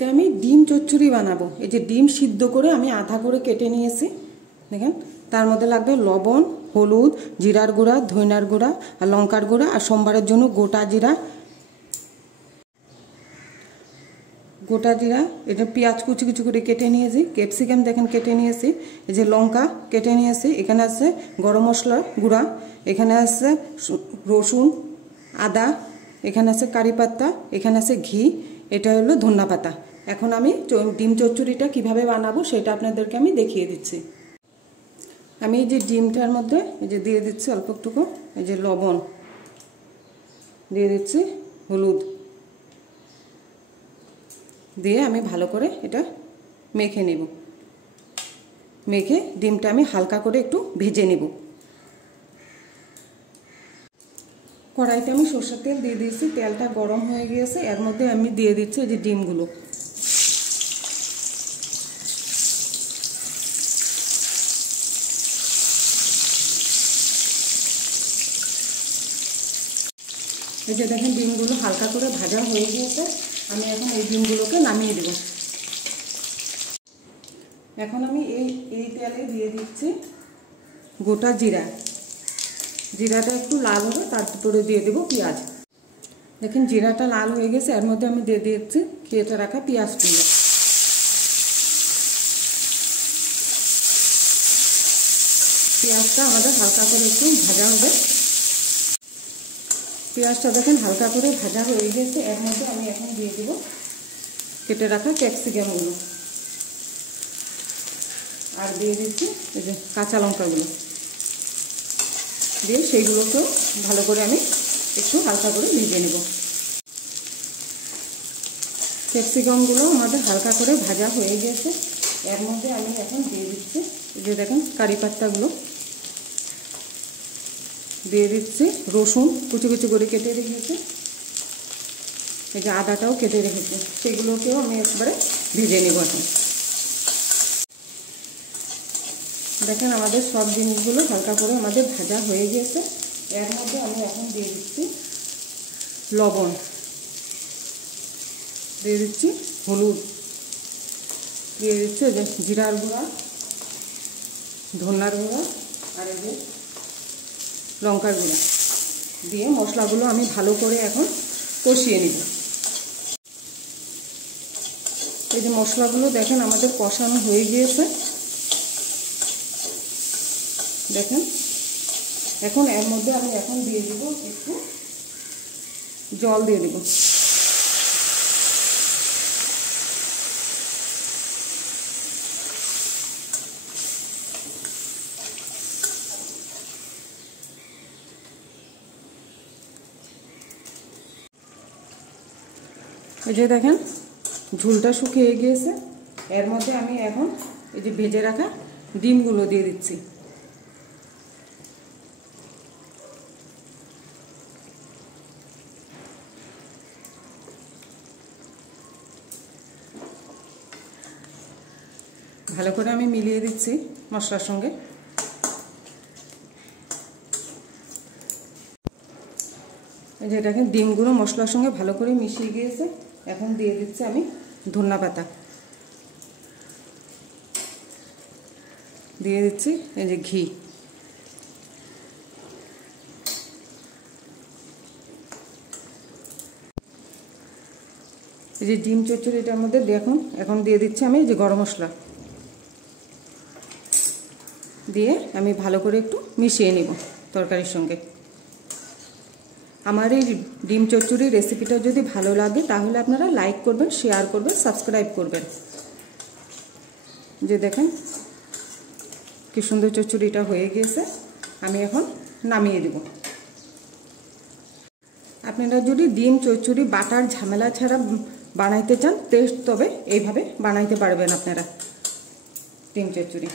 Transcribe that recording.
আজকে আমি ডিম চচ্চড়ি বানাবো। এই যে ডিম সিদ্ধ করে আমি আধা করে কেটে নিয়েছি, দেখেন। তার মধ্যে লাগবে লবণ, হলুদ, জিরার গুঁড়া, ধনিয়ার গুঁড়া আর লঙ্কার গুঁড়া, আর সোমবারের জন্য গোটা জিরা, এটা পেঁয়াজ কুচি কুচি করে কেটে নিয়েছি, ক্যাপসিকাম দেখেন কেটে নিয়েছি, এই যে লঙ্কা কেটে নিয়েছি, এখানে আছে গরম মশলা গুঁড়া, এখানে আছে রসুন, আদা, এখানে আছে কারি পাতা, এখানে আছে ঘি, এটা হলো ধনিয়া পাতা। এখন আমি ডিম চচ্চড়িটা কিভাবে বানাবো সেটা আপনাদেরকে আমি দেখিয়ে দিচ্ছি। আমি এই যে ডিমটার মধ্যে এই যে দিয়ে দিচ্ছি অল্প একটুকু এই যে লবণ, দিয়ে দিচ্ছি হলুদ, দিয়ে আমি ভালো করে এটা মেখে নেব। মেখে ডিমটা আমি হালকা করে একটু ভেজে নেব। কড়াইতে আমি সরষের তেল দিয়ে দিয়েছি, তেলটা গরম হয়ে গিয়েছে, এর মধ্যে আমি দিয়ে দিচ্ছি এই যে ডিমগুলো। এই যে দেখেন ডিমগুলো হালকা করে ভাজা হয়ে গিয়েছে, আমি এখন এই ডিমগুলোকে নামিয়ে দেব। এখন আমি এই তেলে দিয়ে দিচ্ছি গোটা জিরা, জিরাটা একটু লাল হবে, তারপরে দিয়ে দেবো পেঁয়াজ। দেখেন জিরাটা লাল হয়ে গেছে, এর মধ্যে আমি দিয়ে দিচ্ছি কেটে রাখা পেঁয়াজগুলো। পেঁয়াজটা আমাদের হালকা করে একটু ভাজা হবে। পেঁয়াজটা দেখেন হালকা করে ভাজা হয়ে গেছে, এর মধ্যে আমি এখন দিয়ে দেবো কেটে রাখা ক্যাপসিকামগুলো, আর দিয়ে দিচ্ছি এই যে কাঁচা লঙ্কাগুলো, দিয়ে সেইগুলোকেও ভালো করে আমি একটু হালকা করে ভেজে নেব। ক্যাপসিকামগুলো আমাদের হালকা করে ভাজা হয়ে গেছে, এর মধ্যে আমি এখন দিয়ে দিচ্ছি এই যে দেখেন কারি পাতাগুলো, দিয়ে দিচ্ছি রসুন কুচি কুচি করে কেটে রেখেছি, এই যে আদাটাও কেটে রেখেছি, সেগুলোকেও আমি একবারে ভেজে নেব। এখন দেখেন আমাদের সব জিনিসগুলো হালকা করে আমাদের ভাজা হয়ে গেছে, এর মধ্যে আমি এখন দিয়ে দিচ্ছি লবণ, দিয়ে দিচ্ছি হলুদ, দিয়ে দিচ্ছি এই যে জিরার গুঁড়া, ধনিয়ার গুঁড়া, আর এই যে লঙ্কার গুঁড়া, দিয়ে মশলাগুলো আমি ভালো করে এখন কষিয়ে নিব। এই যে মশলাগুলো দেখেন আমাদের কষানো হয়ে গিয়েছে, দেখেন। এখন এর মধ্যে আমি এখন দিয়ে দিব একটু জল দিয়ে দেব। এই যে দেখেন ঝোলটা শুকিয়ে গিয়েছে, এর মধ্যে আমি এখন এই যে ভেজে রাখা ডিমগুলো দিয়ে দিচ্ছি। ভালো করে আমি মিলিয়ে দিচ্ছি মশলার সঙ্গে। এই যে দেখেন ডিমগুলো মশলার সঙ্গে ভালো করে মিশিয়ে গিয়েছে, এখন দিয়ে দিচ্ছি আমি ধনিয়া পাতা, দিয়ে দিচ্ছি এই যে ঘি, এই যে ডিম চচ্চড়িটার মধ্যে দেখুন এখন দিয়ে দিচ্ছি আমি এই যে গরম মশলা, দিয়ে আমি ভালো করে একটু মিশিয়ে নেব তরকারির সঙ্গে। আমার এই ডিম চচ্চড়ি রেসিপিটা যদি ভালো লাগে তাহলে আপনারা লাইক করবেন, শেয়ার করবেন, সাবস্ক্রাইব করবেন। যে দেখেন কি সুন্দর চচ্চড়িটা হয়ে গিয়েছে, আমি এখন নামিয়ে দেব। আপনারা যদি ডিম চচ্চড়ি বাটার ঝামেলা ছাড়া বানাইতে চান, তবে এইভাবে বানাইতে পারবেন আপনারা ডিম চচ্চড়ি।